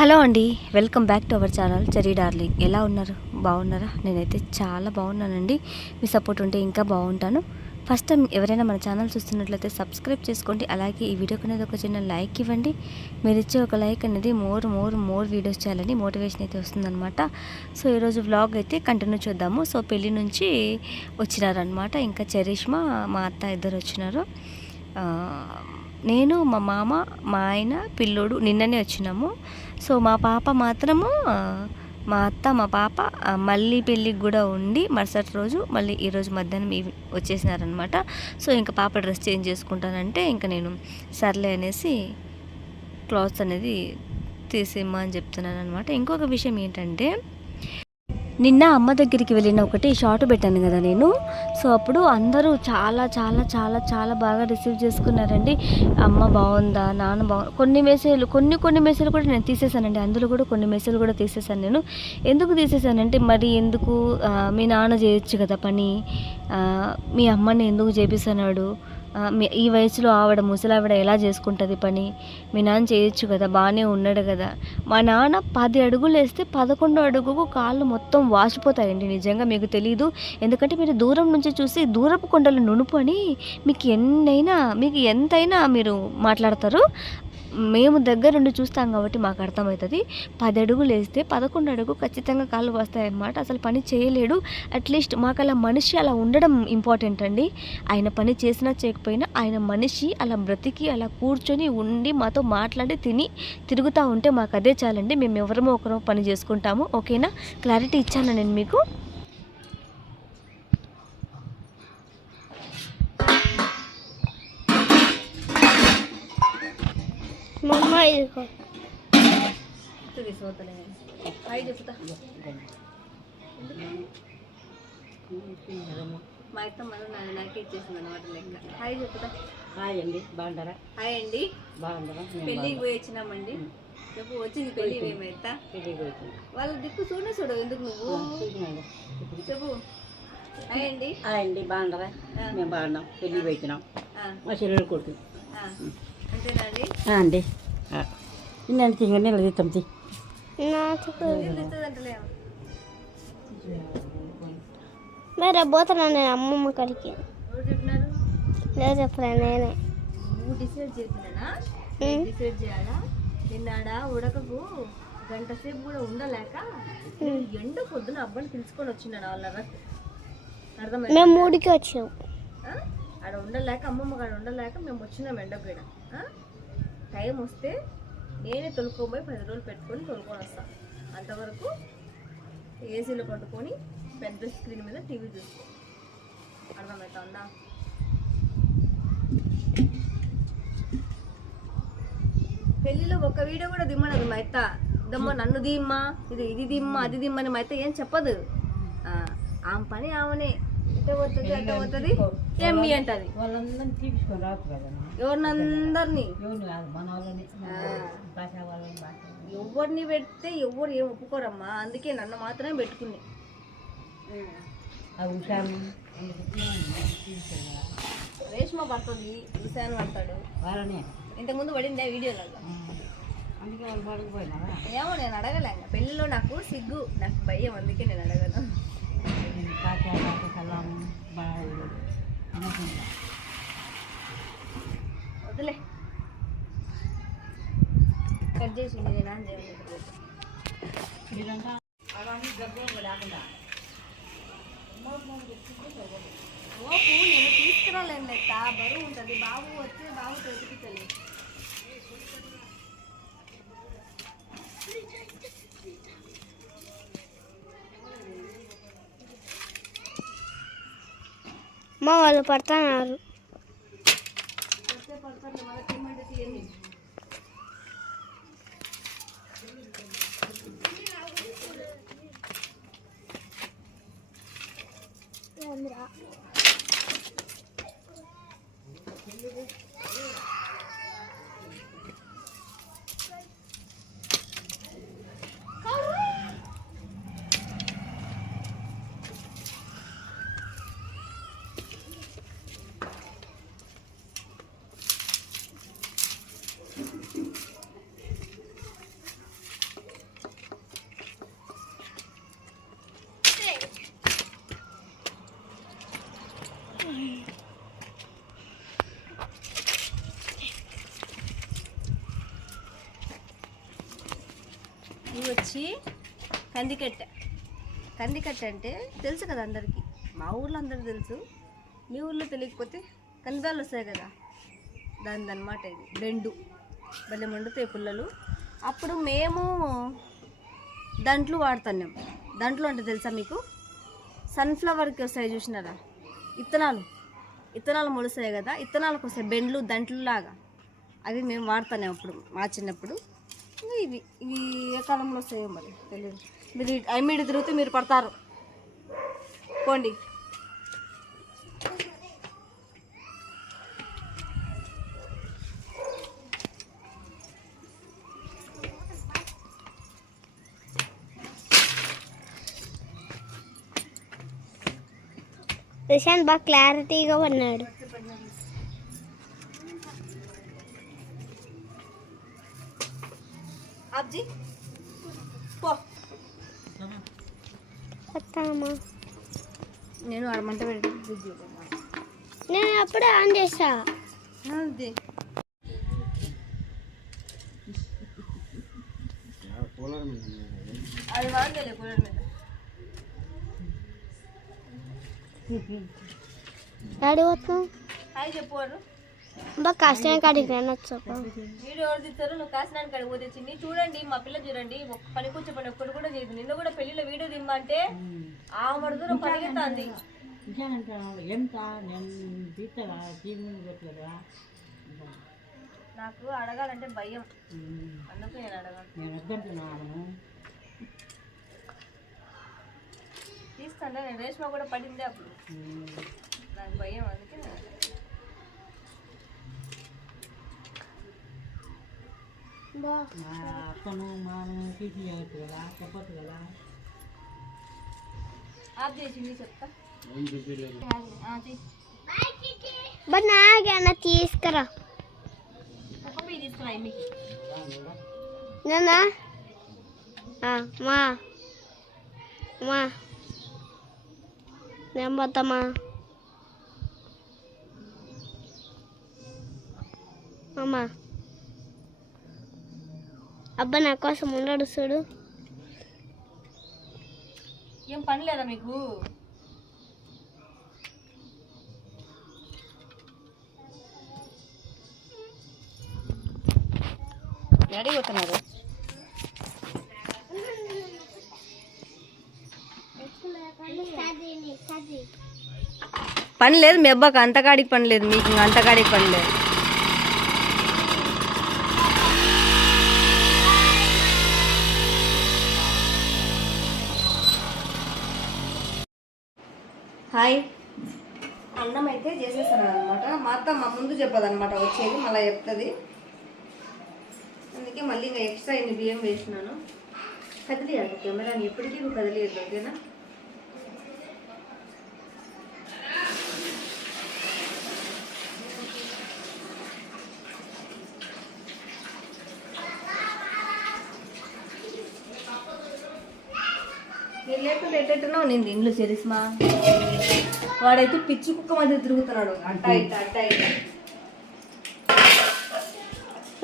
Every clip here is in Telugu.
హలో అండి, welcome back to our channel cherry darling. ఎలా ఉన్నారు? బాగున్నారా? నేనైతే చాలా బాగున్నానండి. మీ సపోర్ట్ ఉంటే ఇంకా బాగుంటాను. ఫస్ట్ టైం ఎవరైనా మన ఛానల్ చూస్తున్నట్లయితే సబ్స్క్రైబ్ చేసుకోండి. అలాగే ఈ వీడియోకి అనేది ఒక చిన్న లైక్ ఇవ్వండి. మీరు ఇచ్చే ఒక లైక్ అనేది మోర్ వీడియోస్ చేయాలని మోటివేషన్ అయితే వస్తుందన్నమాట. సో ఈరోజు వ్లాగ్ అయితే కంటిన్యూ చూద్దాము. సో పెళ్ళి నుంచి వచ్చినారనమాట. ఇంకా చరిష్మా మా అత్త ఇద్దరు వచ్చినారు. నేను మా మామ మా ఆయన పిల్లోడు నిన్ననే వచ్చినాము. సో మా పాప మాత్రము మా అత్త మా పాప మళ్ళీ పెళ్ళికి కూడా ఉండి మరుసటి రోజు మళ్ళీ ఈరోజు మధ్యాహ్నం వచ్చేసినారనమాట. సో ఇంకా పాప డ్రెస్ చేంజ్ చేసుకుంటానంటే ఇంకా నేను సర్లే అనేసి క్లాత్స్ అనేది తీసేమ్మా అని చెప్తున్నాను అనమాట. ఇంకొక విషయం ఏంటంటే, నిన్న అమ్మ దగ్గరికి వెళ్ళిన ఒకటి షార్ట్ పెట్టాను కదా నేను. సో అప్పుడు అందరూ చాలా చాలా చాలా చాలా బాగా రిసీవ్ చేసుకున్నారండి. అమ్మ బాగుందా, నాన్న బాగుందా, కొన్ని మెసేజ్లు కూడా నేను తీసేసానండి. అందులో కూడా కొన్ని మెసేజ్లు కూడా తీసేసాను నేను. ఎందుకు తీసేసానంటే, మరి ఎందుకు మీ నాన్న చేయొచ్చు కదా పని, మీ అమ్మని ఎందుకు చేపిస్తున్నాడు, ఈ వయసులో ఆవిడ ముసలావిడ ఎలా చేసుకుంటుంది పని, మీ నాన్న చేయొచ్చు కదా, బాగానే ఉన్నాడు కదా. మా నాన్న 10 అడుగులు వేస్తే 11వ అడుగుకు కాళ్ళు మొత్తం వాసిపోతాయండి. నిజంగా మీకు తెలీదు. ఎందుకంటే మీరు దూరం నుంచి చూసి దూరపు కొండలు నునుపు అని మీకు ఎంతైనా మీరు మాట్లాడతారు. మేము దగ్గర నుండి చూస్తాం కాబట్టి మాకు అర్థమవుతుంది. 10 అడుగులు వేస్తే 11 అడుగు ఖచ్చితంగా కాళ్ళు వస్తాయన్నమాట. అసలు పని చేయలేడు. అట్లీస్ట్ మాకు అలా మనిషి అలా ఉండడం ఇంపార్టెంట్ అండి. ఆయన పని చేసినా చేయకపోయినా ఆయన మనిషి అలా బ్రతికి అలా కూర్చొని ఉండి మాతో మాట్లాడి తిరుగుతూ ఉంటే మాకు అదే చాలండి. మేము ఎవరమో ఒకరో పని చేసుకుంటాము. ఓకేనా? క్లారిటీ ఇచ్చాను నేను మీకు. మా అయితే మనం నాకే ఇచ్చేసింది అనమాట లెక్క. హాయ్ చెప్పుతా. హాయ్ అండి, బాగుంటారా? హాయ్ అండి, బాగుంటారా? పెళ్ళికి పోయి వచ్చినామండి. చెప్పు, వచ్చింది పెళ్ళి ఏమైతే వాళ్ళ దిక్కు చూడు ఎందుకు నువ్వు చెప్పు. హాయ్ అండి. హాయ్ అండి, బాగుంటారా? మేము బాగున్నాం. పెళ్ళి పోయినాం. మా చెల్లెలు కొడుకు అంతేనా అండి? అండి ఇన్ని తింగ నీళ్ళు తీస్తాం. మరి పోతున్నా నేను అమ్మమ్మ కాడికి. లేదు చెప్పలేదు, నేనే. నువ్వు డిసైడ్ చేసినా డిసైడ్ చేయాలా? నిన్నాడ ఉడకకు గంట సేపు కూడా ఉండలేక ఎండ పొద్దున అబ్బాయిని పిలుచుకొని వచ్చినాడు వాళ్ళ అర్థమైంది. మేము 3కి వచ్చాం. ఆడ ఉండలేక అమ్మమ్మ కాడ ఉండలేక మేము వచ్చినాం ఎండపీడ. టైం వస్తే నేనే తొలుకోబోయి 10 రోజులు పెట్టుకొని తొలుకొని వస్తాను. అంతవరకు ఏసీలో పట్టుకొని పెద్ద స్క్రీన్ మీద టీవీ చూసుకో. అర్థమవుతుందా? పెళ్ళిలో ఒక వీడియో కూడా దిమ్మనదు మా అత్త. దమ్మ నన్ను దిమ్మా, ఇది దిమ్మా, అది దిమ్మని మా అత్త ఏం చెప్పదు. ఆమె పని ఆమెనే. ఇట్ట పోతుంది అట్ట పోతుంది, ఏమి అంటది. ఎవరినందరినీ ఎవరిని పెడితే ఎవరు ఏం ఒప్పుకోరమ్మా. అందుకే నన్ను మాత్రమే పెట్టుకుని. రేష్మ పడుతుంది, విషయాన్ని పడతాడు. ఇంతకుముందు పడింది ఆ వీడియోలలో. ఏమో నేను అడగలే. పెళ్ళిలో నాకు సిగ్గు, నాకు భయం, అందుకే నేను అడగను. వదిలే, కట్ చేసి నేను ఆన్ చేయాలి. ఓపు నేను తీసుకురాలేను లెక్క, బరువు ఉంటుంది. బాబు వచ్చి బాబుతో ఎతికితలే. మా వాళ్ళు పడుతున్నారు. ఇవి వచ్చి కందికట్ట. కందికట్ట అంటే తెలుసు కదా అందరికీ, మా ఊర్లో అందరికీ తెలుసు. మీ ఊర్లో తెలియకపోతే కందిబ్యాళ్ళు వస్తాయి కదా, దానిదన్నమాట ఇది. బెండు భలే మండుతాయి పుల్లలు. అప్పుడు మేము దాంట్లో వాడుతున్నాం. దాంట్లో అంటే తెలుసా మీకు, సన్ఫ్లవర్కి వస్తాయి చూసినారా ఇత్తనాలు మొలుస్తాయి కదా, ఇత్తనాలకు వస్తాయి బెండ్లు దంట్లులాగా, అవి మేము వాడుతున్నాం అప్పుడు మా చిన్నప్పుడు. ఇవి ఇవి ఏ కాలంలో వస్తాయో మరి తెలియదు. మీరు ఐమీడి తిరిగితే మీరు పడతారు పోండి. ప్రశాంత్ బాగా క్లారిటీగా ఉన్నాడు. అబ్జీ పో. వస్తానమ్మా. నేను అరమంట పెట్టి నేను అప్పుడే ఆన్ చేసా. అది వాడలే కూలర్ మీద. డాడీ వస్తాం హాయ్ చెప్పు. బాగా కష్టం కాడికి రానొచ్చు. వీడియో ఎవరు తీస్తారు? నువ్వు కాసినానికి అడిగి పోతే చిన్ని చూడండి, మా పిల్ల చూడండి, పని కూర్చో పని ఒక్కటి కూడా చేయదు. నిన్న కూడా పెళ్లిలో వీడియో దిమ్మంటే ఆ మడుదూరం పరిగెత్తాంది. నాకు అడగాలంటే భయం, అందుకు నేను అడగాను. తీస్తాను నేను. రేష్మ కూడా పడిందే అప్పుడు, నాకు భయం, అందుకే ఆఫ్ చేసింది చెప్తా. బట్ నాకేనా తీసుకురా తీసుకురా మీకు నానా. మా మా నేను పోతామా అమ్మా. అబ్బా నా కోసం ఉండడు చూడు. ఏం పని లేదా మీకు? ఎక్కడికి పోతున్నారు? పని లేదు మీ అబ్బాకి, అంతకాడికి పని లేదు మీకు, అంతకాడికి పని లేదు. హాయ్. అన్నం అయితే చేసేస్తాను అనమాట. మా అత్త మా ముందు చెప్పదనమాట వచ్చేది, మళ్ళీ చెప్తుంది. అందుకే మళ్ళీ ఇంకా ఎక్స్ట్రా ఇన్ని బియ్యం వేసినాను. కదిలియాలి కెమెరాని, ఎప్పటికీ నువ్వు కదిలియద్దు, ఓకేనా? నేను లేకుండా ఎట్టెట్టున్నా నింది ఇంట్లో చెరిస్మా. వాడైతే పిచ్చి కుక్క మధ్య తిరుగుతున్నాడు, అట్టా ఇట్ట అట్టా ఇట్ట.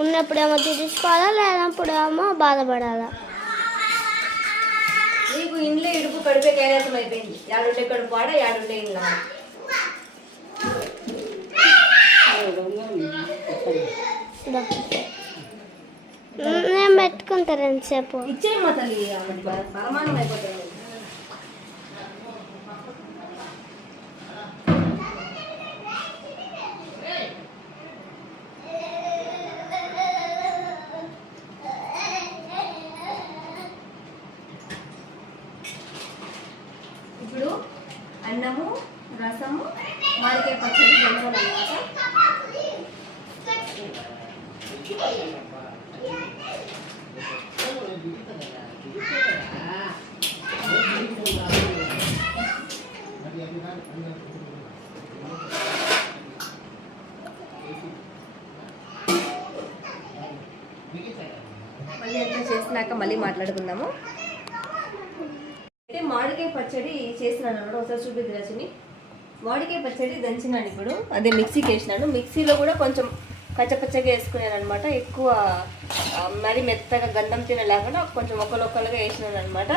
ఉన్నప్పుడేమో తీసుకోవాలా, లేనప్పుడేమో బాధపడాలా. నీకు ఇంట్లో ఇడుపు కడిపే కైలాసం అయిపోయింది. యాడుండే కడుపు ఆడ, యాడుండే ఇంట్లో. నేను పెట్టుకుంటాను ఎంతసేపు. ఇచ్చేయమ్మా తల్లి, పరమాణం అయిపోతుంది. ఇప్పుడు అన్నము, రసము, మామిడికాయ పచ్చడి దంచాలన్నమాట. మళ్ళీ అంతా చేసినాక మళ్ళీ మాట్లాడుకుందాము. అయితే మామిడికాయ పచ్చడి చేసినాను అన్నమాట. ఒకసారి చూపిద్దు రచని. మామిడికాయ పచ్చడి దంచినాను ఇప్పుడు, అదే మిక్సీకి వేసినాను. మిక్సీలో కూడా కొంచెం పచ్చపచ్చగా వేసుకున్నాను అనమాట. ఎక్కువ మరి మెత్తగా గంధం తినలేకుండా కొంచెం ఒక్కలుగా వేసినాను అనమాట.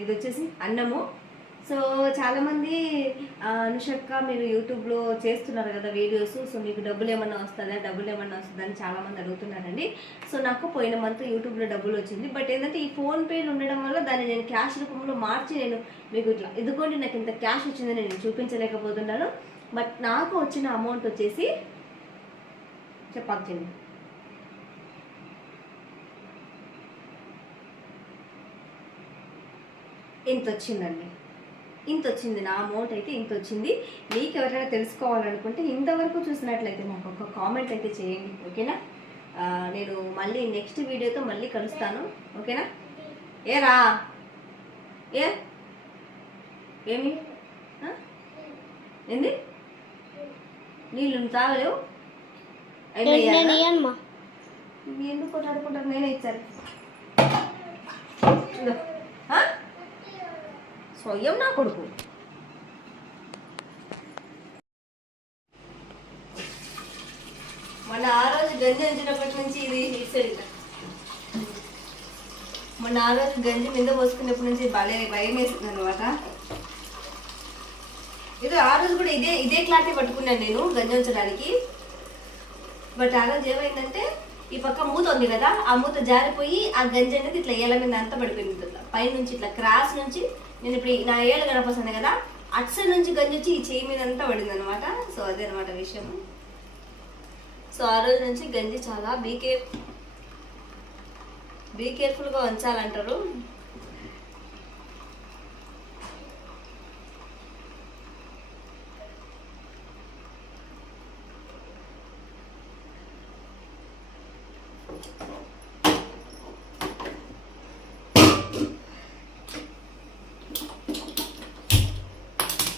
ఇది వచ్చేసి అన్నము. సో చాలామంది అనుషక్క మీరు యూట్యూబ్లో చేస్తున్నారు కదా వీడియోస్, సో మీకు డబ్బులు ఏమన్నా వస్తుందా అని చాలామంది అడుగుతున్నారండి. సో నాకు పోయిన మంత్ యూట్యూబ్లో డబ్బులు వచ్చింది. బట్ ఏంటంటే ఈ ఫోన్పే ఉండడం వల్ల దాన్ని నేను క్యాష్ రూపంలో మార్చి నేను మీకు ఇట్లా ఇదిగోండి నాకు ఇంత క్యాష్ వచ్చిందని నేను చూపించలేకపోతున్నాను. బట్ నాకు వచ్చిన అమౌంట్ వచ్చేసి చెప్పాల్సింది ఇంత వచ్చిందండి. ఇంత వచ్చింది, నా అమౌంట్ అయితే ఇంత వచ్చింది. మీకు ఎవరైనా తెలుసుకోవాలనుకుంటే ఇంతవరకు చూసినట్లయితే నాకు ఒక కామెంట్ అయితే చేయండి, ఓకేనా? నేను మళ్ళీ నెక్స్ట్ వీడియోతో మళ్ళీ కలుస్తాను, ఓకేనా? ఏరా ఏమి ఏంది నీళ్ళు తాగలేవు? ఎందుకు కొట్లాడుకుంటారు? నేనే ఇచ్చాను. స్వయం నా కొడుకు. మొన్న ఆ రోజు గంజి ఉంచినప్పటి నుంచి ఇది ఇస్తాడు. మొన్న ఆ రోజు గంజి మీద పోసుకున్నప్పటి నుంచి భయం వేస్తుంది అనమాట. ఇది ఆ రోజు కూడా ఇదే క్లాత్ పట్టుకున్నాను నేను గంజి ఉంచడానికి. బట్ ఆ రోజు ఏమైందంటే ఈ పక్క మూత ఉంది కదా, ఆ మూత జారిపోయి ఆ గంజి అనేది ఇట్లా ఏళ్ళ మీద అంతా పడిపోయింది. ఇట్లా పైనుంచి ఇట్లా క్రాస్ నుంచి నేను ఇప్పుడు నా ఏళ్ళు గడపొస్తుంది కదా, అటు సైడ్ నుంచి గంజి వచ్చి ఈ చేయి మీద అంతా పడింది అనమాట. సో అదే అనమాట విషయం. సో ఆ రోజు నుంచి గంజి చాలా బీ కేర్ఫుల్గా ఉంచాలంటారు.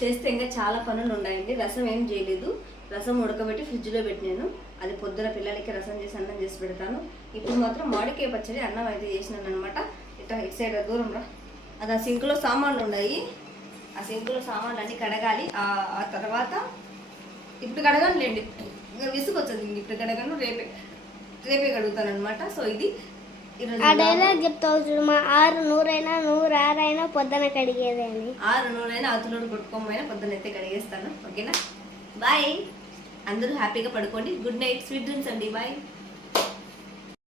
చేస్తే ఇంకా చాలా పనులు ఉన్నాయండి. రసం ఏం చేయలేదు, రసం ఉడకబెట్టి ఫ్రిడ్జ్లో పెట్టినాను. అది పొద్దున పిల్లలకి రసం చేసి అన్నం చేసి పెడతాను. ఇప్పుడు మాత్రం మామిడికాయ పచ్చడి అన్నం అయితే చేసినాను అనమాట. ఇట్లా ఇటు సైడ్ దూరంలో అది ఆ సింక్లో సామాన్లు ఉన్నాయి. ఆ సింక్లో సామాన్లు అన్నీ కడగాలి. ఆ తర్వాత ఇప్పుడు కడగానులేండి, ఇంకా విసుకొచ్చింది. ఇప్పుడు కడగాను, రేపే కడుగుతాను అనమాట. సో ఇది ఆ డైలాగ్ చెప్తావు చూడు, మా 6 100 పొద్దున కడిగేదే అని. 6 100 అవతలోడు కొట్టుకోమైనా పొద్దున అయితే కడిగేస్తాను, ఓకేనా? బాయ్. అందరూ హ్యాపీగా పడుకోండి. గుడ్ నైట్, స్వీట్ డ్రీమ్స్ అండి. బాయ్.